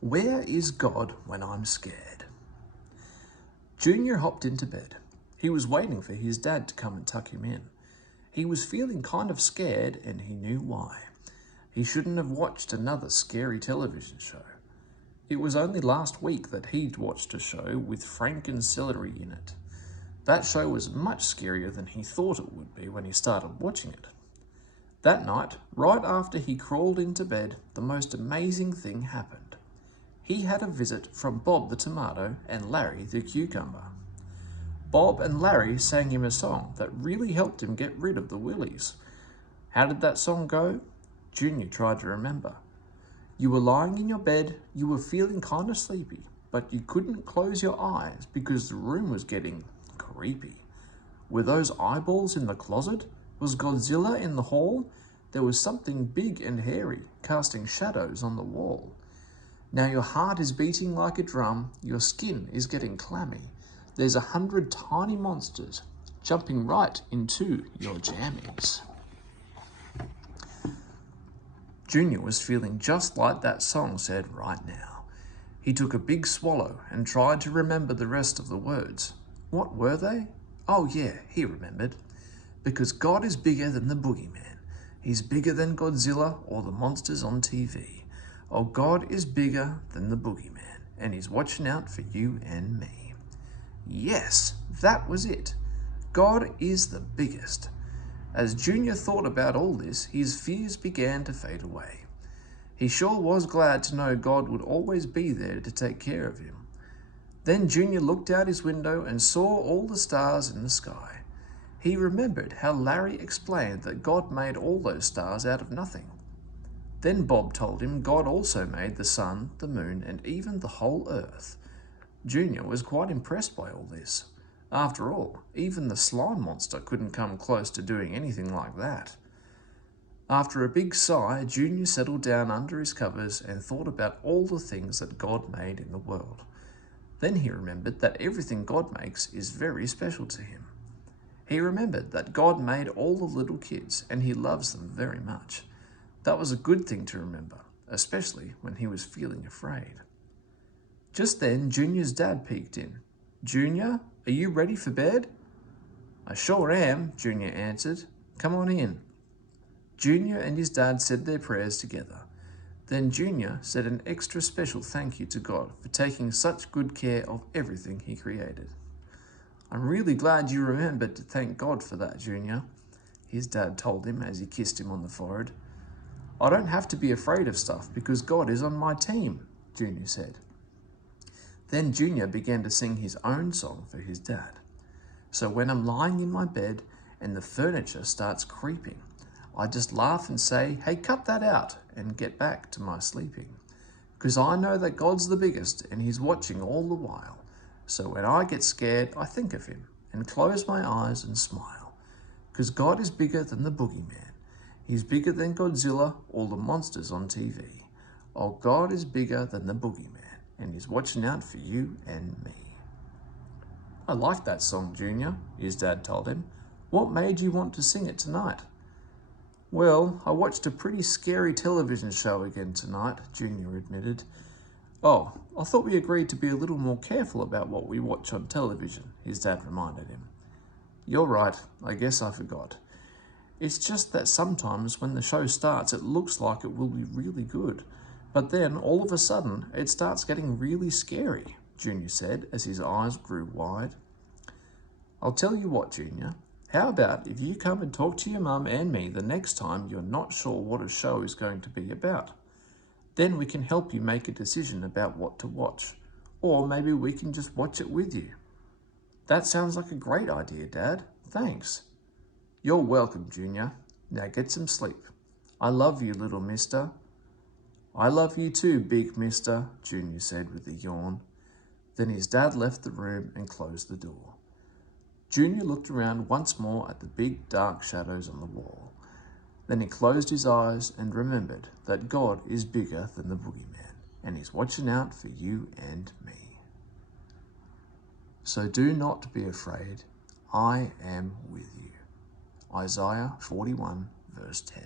Where is God when I'm scared? Junior hopped into bed. He was waiting for his dad to come and tuck him in. He was feeling kind of scared and he knew why. He shouldn't have watched another scary television show. It was only last week that he'd watched a show with Frank and Celery in it. That show was much scarier than he thought it would be when he started watching it. That night, right after he crawled into bed, the most amazing thing happened. He had a visit from Bob the Tomato and Larry the Cucumber. Bob and Larry sang him a song that really helped him get rid of the willies. How did that song go? Junior tried to remember. You were lying in your bed, you were feeling kind of sleepy, but you couldn't close your eyes because the room was getting creepy. Were those eyeballs in the closet? Was Godzilla in the hall? There was something big and hairy, casting shadows on the wall. Now your heart is beating like a drum, your skin is getting clammy. There's 100 tiny monsters jumping right into your jammies. Junior was feeling just like that song said right now. He took a big swallow and tried to remember the rest of the words. What were they? Oh yeah, he remembered. Because God is bigger than the boogeyman. He's bigger than Godzilla or the monsters on TV. Oh, God is bigger than the boogeyman, and he's watching out for you and me. Yes, that was it. God is the biggest. As Junior thought about all this, his fears began to fade away. He sure was glad to know God would always be there to take care of him. Then Junior looked out his window and saw all the stars in the sky. He remembered how Larry explained that God made all those stars out of nothing. Then Bob told him God also made the sun, the moon, and even the whole earth. Junior was quite impressed by all this. After all, even the slime monster couldn't come close to doing anything like that. After a big sigh, Junior settled down under his covers and thought about all the things that God made in the world. Then he remembered that everything God makes is very special to him. He remembered that God made all the little kids and he loves them very much. That was a good thing to remember, especially when he was feeling afraid. Just then, Junior's dad peeked in. Junior, are you ready for bed? I sure am, Junior answered. Come on in. Junior and his dad said their prayers together. Then Junior said an extra special thank you to God for taking such good care of everything he created. I'm really glad you remembered to thank God for that, Junior, his dad told him as he kissed him on the forehead. I don't have to be afraid of stuff because God is on my team, Junior said. Then Junior began to sing his own song for his dad. So when I'm lying in my bed and the furniture starts creeping, I just laugh and say, hey, cut that out, and get back to my sleeping. Because I know that God's the biggest and he's watching all the while. So when I get scared, I think of him and close my eyes and smile. Because God is bigger than the boogeyman. He's bigger than Godzilla or the monsters on TV. Oh, God is bigger than the boogeyman, and he's watching out for you and me. I like that song, Junior, his dad told him. What made you want to sing it tonight? Well, I watched a pretty scary television show again tonight, Junior admitted. Oh, I thought we agreed to be a little more careful about what we watch on television, his dad reminded him. You're right, I guess I forgot. It's just that sometimes when the show starts, it looks like it will be really good. But then, all of a sudden, it starts getting really scary, Junior said as his eyes grew wide. I'll tell you what, Junior. How about if you come and talk to your mum and me the next time you're not sure what a show is going to be about? Then we can help you make a decision about what to watch. Or maybe we can just watch it with you. That sounds like a great idea, Dad. Thanks. You're welcome, Junior. Now get some sleep. I love you, little mister. I love you too, big mister, Junior said with a yawn. Then his dad left the room and closed the door. Junior looked around once more at the big dark shadows on the wall. Then he closed his eyes and remembered that God is bigger than the boogeyman, and he's watching out for you and me. So do not be afraid. I am with you. Isaiah 41, verse 10.